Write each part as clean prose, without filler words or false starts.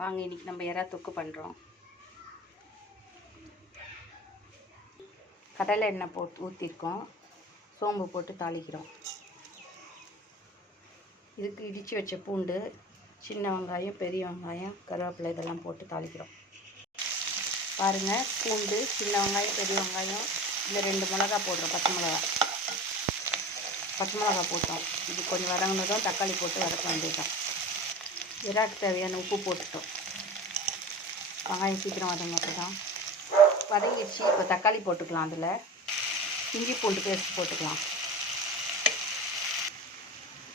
வாங்க இன்றைக்கி நம்ம எறா தொக்கு பண்ணுறோம். கடலை எண்ணெய் போட்டு ஊற்றிருக்கோம், சோம்பு போட்டு தாளிக்கிறோம். இதுக்கு இடித்து வச்ச பூண்டு, சின்ன வெங்காயம், பெரிய வெங்காயம், கருவேப்பிலை இதெல்லாம் போட்டு தாளிக்கிறோம். பாருங்கள், பூண்டு, சின்ன வெங்காயம், பெரிய வெங்காயம், இந்த 2 மிளகா போடுறோம். பச்சை மிளகா போட்டோம். இது கொஞ்சம் வதங்கினதும் தக்காளி போட்டு வதக்க வேண்டியதுதான். எறாக்கு தேவையான உப்பு போட்டுட்டோம். வெங்காயம் சீக்கிரம் வதங்கப்போ தான் வதங்கிடுச்சு. இப்போ தக்காளி போட்டுக்கலாம். அதில் இஞ்சி பூண்டு பேஸ்ட் போட்டுக்கலாம்.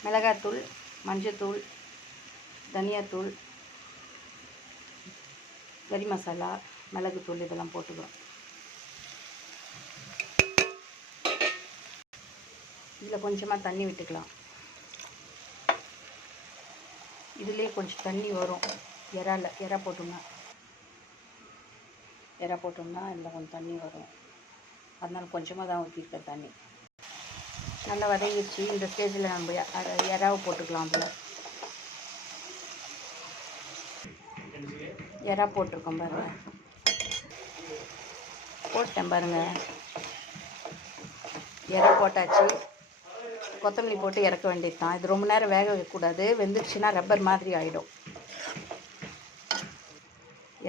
மிளகாத்தூள், மஞ்சத்தூள், தனியாத்தூள், கறி மசாலா, மிளகுத்தூள் இதெல்லாம் போட்டுக்கிறோம். இதில் கொஞ்சமாக தண்ணி விட்டுக்கலாம். இதுலேயே கொஞ்சம் தண்ணி வரும். எறா போட்டோம்னா இதில் கொஞ்சம் தண்ணி வரும். அதனால் கொஞ்சமாக தான் ஊற்றிருக்கேன் தண்ணி. நல்லா வதங்கிடுச்சு. இந்த ஸ்டேஜில் நம்ம எறாவை போட்டுக்கலாம். அதில் எறா போட்டிருக்கோம் பாருங்கள், போட்டேன் பாருங்கள். எறா போட்டாச்சு. கொத்தமல்லி போட்டு இறக்க வேண்டியது தான். இது ரொம்ப நேரம் வேக வைக்கக்கூடாது, வெந்துடுச்சுன்னா ரப்பர் மாதிரி ஆகிடும்.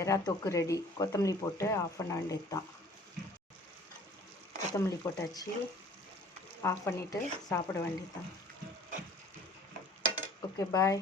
எறா தொக்கு ரெடி. கொத்தமல்லி போட்டு ஆஃப் பண்ண வேண்டியது தான். கொத்தமல்லி போட்டாச்சு, ஆஃப் பண்ணிவிட்டு சாப்பிட வேண்டியது தான். ஓகே, பாய்.